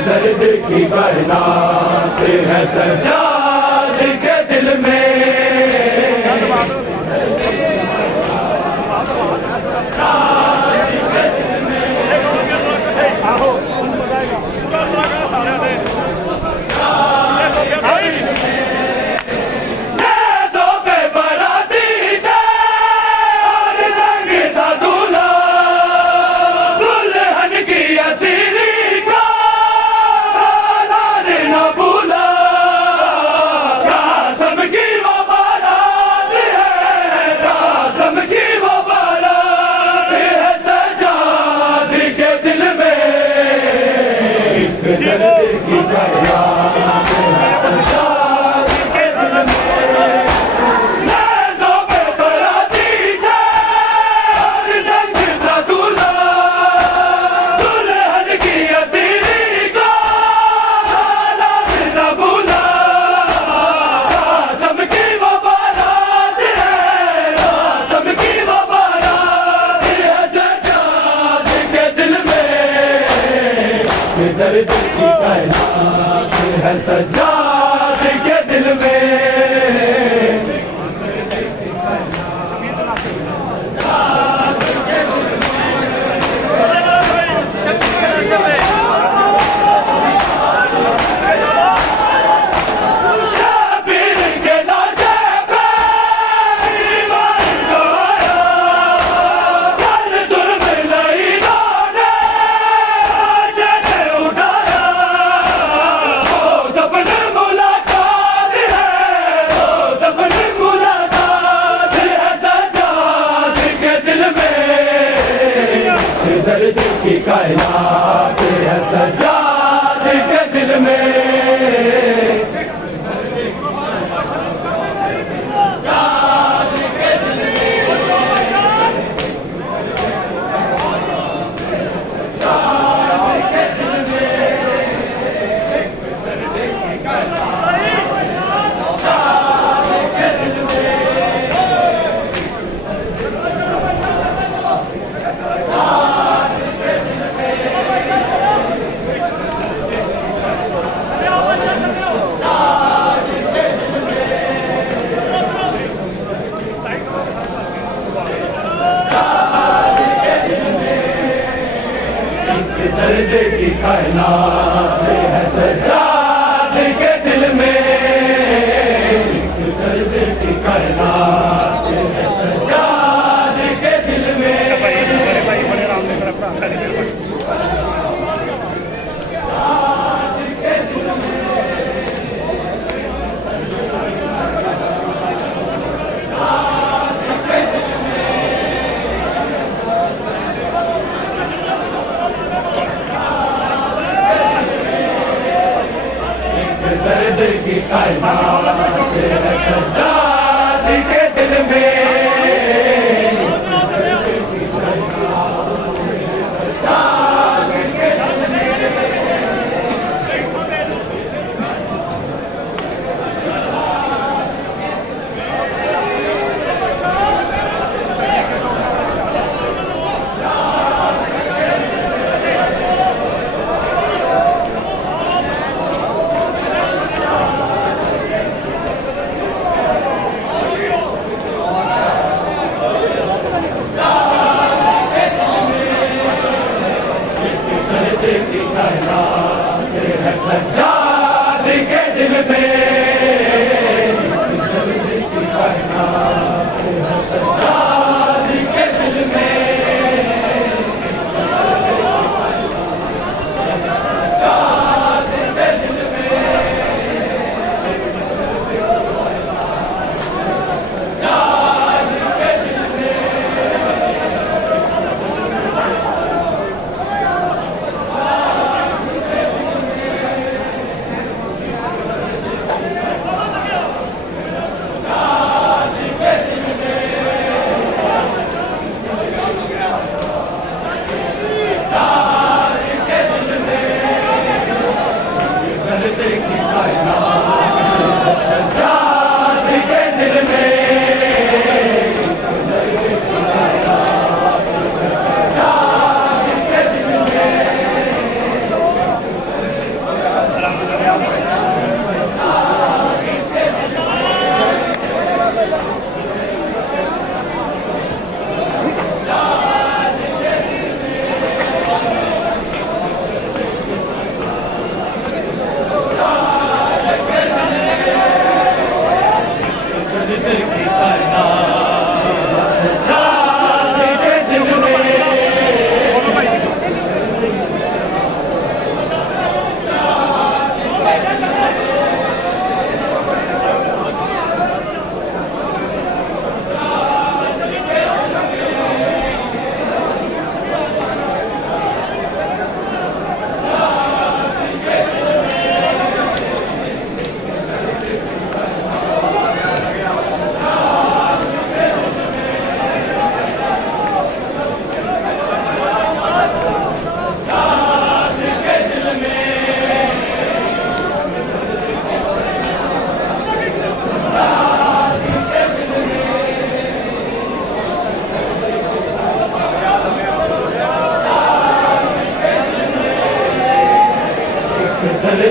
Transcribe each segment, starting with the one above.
दर्द की बरसात है सज्जाद के दिल में। दर्द की कायनात है सज्जाद के दिल में। दर्द की कायनात है सज्जाद के दिल में। दर्द की कायनात है सज्जाद के दिल में। दर्द की कायनात है सज्जाद के दिल में। दर्द की कायनात है सज्जाद के दिल में। सज्जाद के दिल में। सज्जाद के दिल में। सज्जाद के दिल में। सज्जाद के दिल में।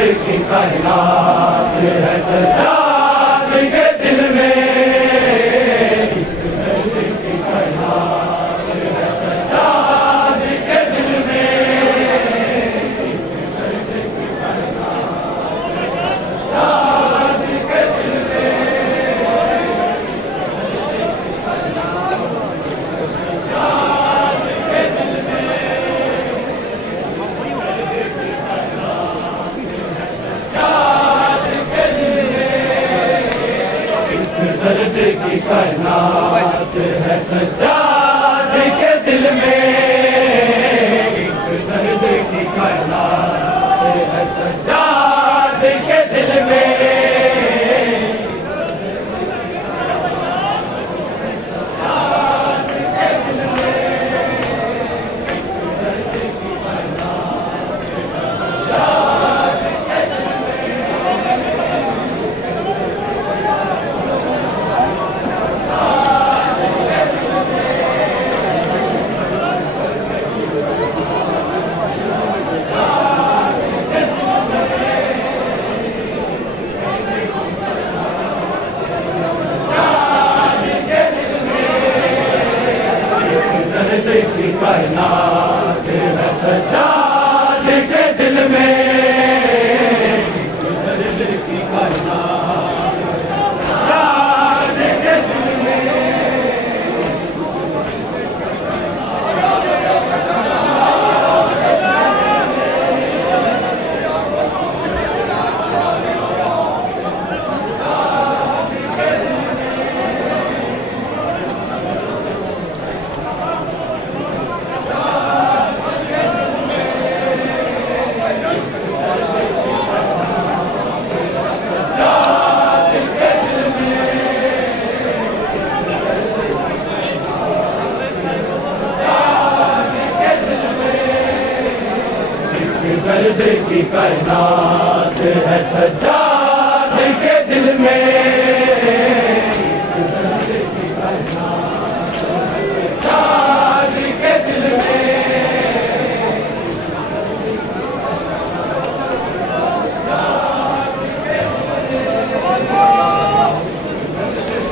की कायनात है सज्जाद के दिल में, एक दर्द की कायनात है सज्जाद के दिल में, एक दर्द की कायनात है सज्जाद के दिल में, सज्जाद के दिल में, दर्द की कायनात है सज्जाद के दिल में, एक दर्द की कायनात है सज्जाद के दिल में, दर्द की कायनात है सज्जाद के दिल में, दर्द की कायनात सज्जाद के दिल में, दर्द की कायनात है सज्जाद के दिल में, दर्द की कायनात है सज्जाद के दिल में,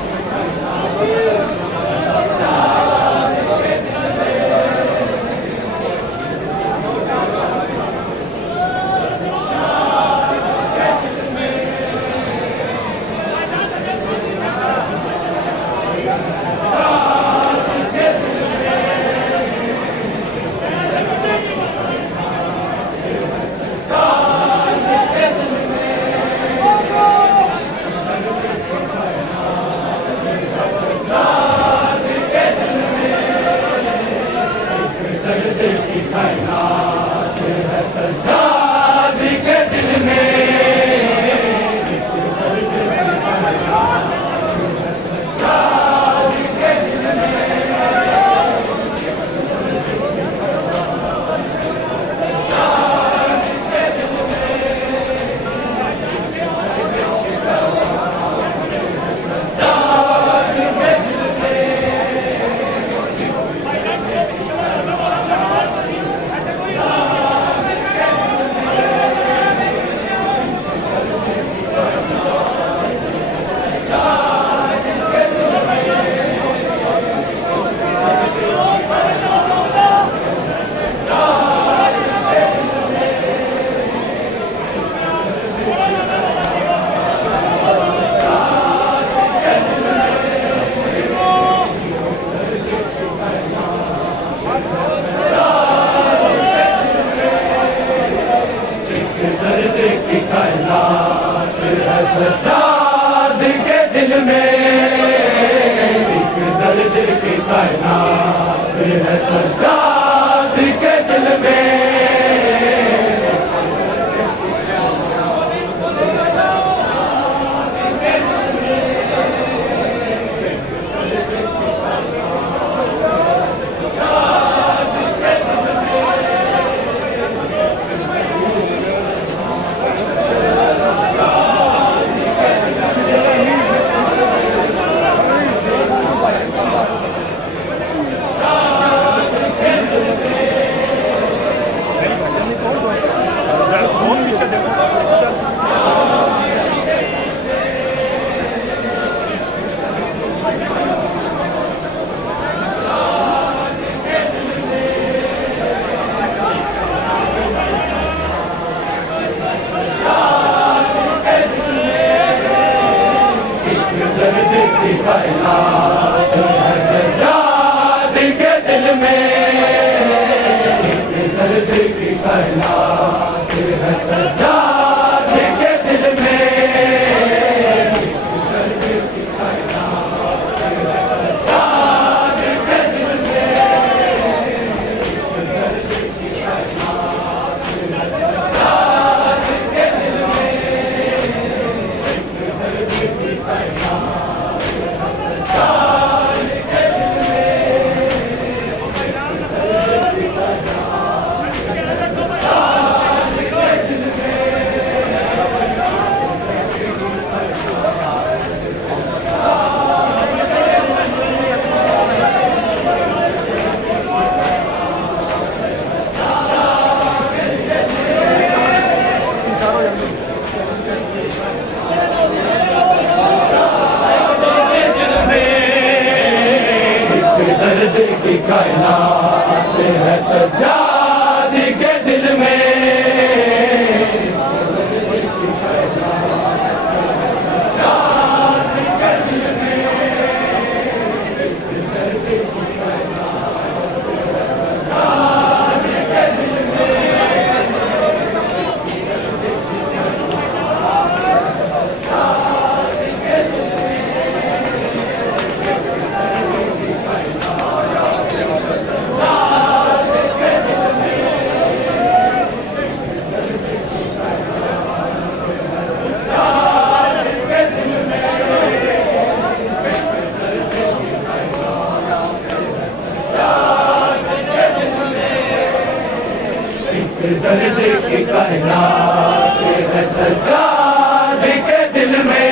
दर्द की कायनात है सज्जाद के दिल में, दर्द की कायनात है सज्जाद के दिल में, सज्जाद के दिल में, सज्जाद के दिल में, दर्द की कायनात है सज्जाद के दिल में, एक दर्द की कायनात है सज्जाद के दिल में, दिल में, दर्द की कायनात है सज्जाद के दिल में, दर्द की कायनात है सज्जाद के दिल में, दर्द की कायनात है सज्जाद के दिल में, दर्द की कायनात है सज्जाद के दिल में। दर्द की कायनात है सज्जाद के दिल में, सज्जाद के दिल में, दर्द की कायनात है सज्जाद के दिल में, सज्जाद के दिल में। दर्द की कायनात है सज्जाद के दिल में,